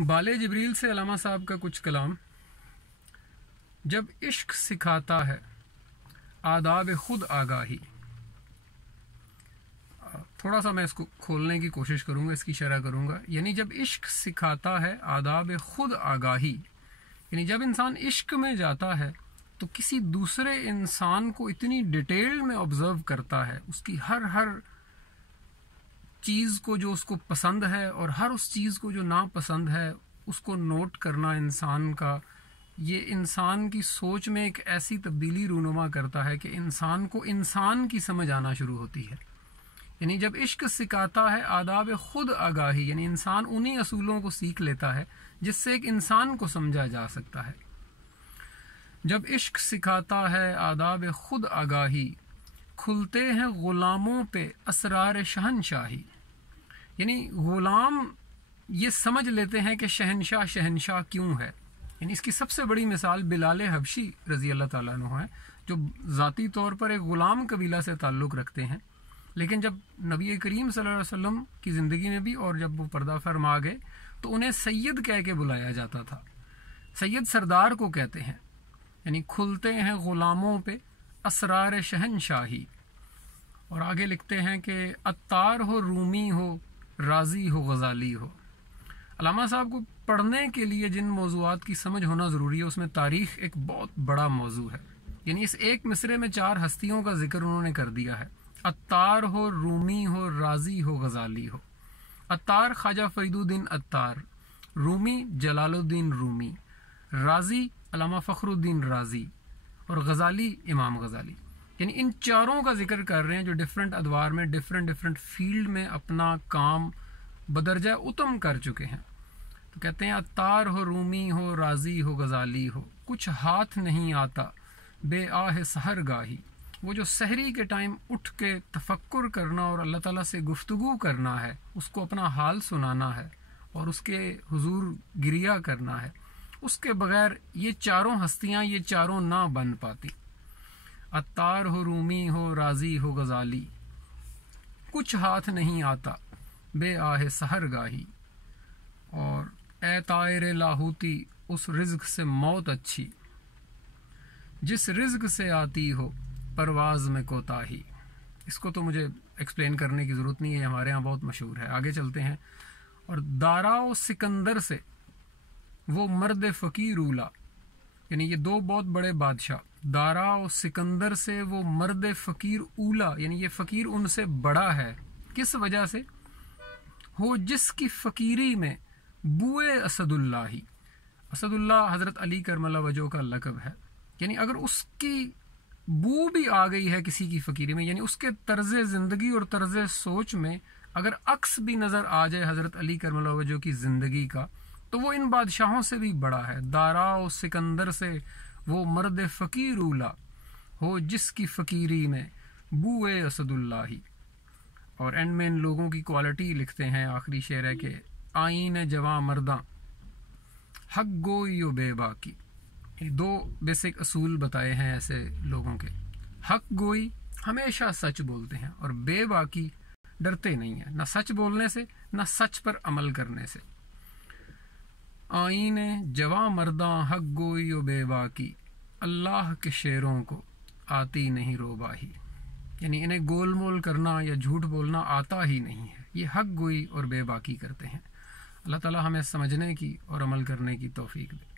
बाले जिब्रील से अलामा साहब का कुछ कलाम। जब इश्क सिखाता है आदाब खुद आगाही। थोड़ा सा मैं इसको खोलने की कोशिश करूँगा, इसकी शरह करूँगा। यानी जब इश्क सिखाता है आदाब खुद आगाही, यानी जब इंसान इश्क में जाता है तो किसी दूसरे इंसान को इतनी डिटेल में ऑब्ज़र्व करता है, उसकी हर चीज़ को जो उसको पसंद है और हर उस चीज़ को जो नापसंद है उसको नोट करना इंसान का, ये इंसान की सोच में एक ऐसी तब्दीली रूनुमा करता है कि इंसान को इंसान की समझ आना शुरू होती है। यानी जब इश्क सिखाता है आदाब खुद आगाही, यानी इंसान उन्हीं असूलों को सीख लेता है जिससे एक इंसान को समझा जा सकता है। जब इश्क सिखाता है आदाब खुद आगाही, खुलते हैं गुलामों पे असरार शहनशाही। यानी गुलाम ये समझ लेते हैं कि शहनशाह शहनशाह क्यों है। यानी इसकी सबसे बड़ी मिसाल बिलाल हबशी रज़ी अल्लाह ताला अन्हु है, जो ज़ाती तौर पर एक ग़ुलाम कबीला से ताल्लुक़ रखते हैं, लेकिन जब नबी करीम सल्लल्लाहु अलैहि वसल्लम की ज़िंदगी में भी और जब वो पर्दा फरमा गए तो उन्हें सैयद कह के बुलाया जाता था। सैयद सरदार को कहते हैं। यानी खुलते हैं ग़ुलामों पे असरार शहनशाही। और आगे लिखते हैं कि अत्तार हो रूमी हो राज़ी हो गज़ाली हो। अलामा साहब को पढ़ने के लिए जिन मौज़ूआत की समझ होना ज़रूरी है उसमें तारीख़ एक बहुत बड़ा मौजू है। यानी इस एक मिसरे में 4 हस्तियों का जिक्र उन्होंने कर दिया है। अत्तार हो रूमी हो राज़ी हो गज़ाली हो। अत्तार ख्वाजा फरीदुद्दीन अत्तार, रूमी जलालुद्दीन रूमी, राज़ी अल्लामा फ़खरुद्दीन राज़ी और गज़ाली इमाम गज़ाली। यानी इन 4 का जिक्र कर रहे हैं जो डिफरेंट अदवार में डिफरेंट फील्ड में अपना काम बदरजा उतम कर चुके हैं। तो कहते हैं अत्तार हो रूमी हो राज़ी हो गज़ाली हो, कुछ हाथ नहीं आता बे आह सहर गाही। वो जो सहरी के टाइम उठ के तफक्कुर करना और अल्लाह ताला से गुफ्तगू करना है, उसको अपना हाल सुनाना है और उसके हुजूर गिरिया करना है, उसके बगैर ये 4 हस्तियाँ ये 4 ना बन पाती। अत्तार हो रूमी हो राज़ी हो गज़ाली, कुछ हाथ नहीं आता बे आह सहर गाही। और ए तायर लाहूती उस रिज़्क़ से मौत अच्छी, जिस रिज़्क़ से आती हो परवाज़ में कोताही। इसको तो मुझे एक्सप्लेन करने की ज़रूरत नहीं है, हमारे यहाँ बहुत मशहूर है। आगे चलते हैं। और दाराओ सिकंदर से वो मर्द फ़कीर ऊला, यानी ये 2 बहुत बड़े बादशाह, दारा और सिकंदर से वो मर्द फ़कीर ऊला, यानी ये फ़कीर उनसे बड़ा है। किस वजह से? हो जिसकी फ़कीरी में बुए असदुल्लाही। असदुल्लाह हज़रत अली करमल्ला वजह का लक़ब है। यानी अगर उसकी बू भी आ गई है किसी की फ़कीरी में, यानी उसके तर्ज़ ज़िंदगी और तर्ज़ सोच में अगर अक्स भी नज़र आ जाए हज़रत अली करमल्ला वजह की ज़िंदगी का, तो वो इन बादशाहों से भी बड़ा है। दारा और सिकंदर से वो मर्द फ़कीर उला, हो जिसकी फ़कीरी में बुए असदुल्लाही। और एंड में इन लोगों की क्वालिटी लिखते हैं, आखिरी शेर है कि आईन जवां मर्दा हक गोई ओ बेबाकी। 2 बेसिक असूल बताए हैं ऐसे लोगों के। हक गोई हमेशा सच बोलते हैं और बेबाकी डरते नहीं हैं, ना सच बोलने से ना सच पर अमल करने से। आईने जवां मर्दा हक गोई ओ बेबाकी, अल्लाह के शेरों को आती नहीं रोबाही। यानी इन्हें गोल मोल करना या झूठ बोलना आता ही नहीं है, ये हक गोई और बेबाकी करते हैं। अल्लाह ताला हमें समझने की और अमल करने की तौफीक दे।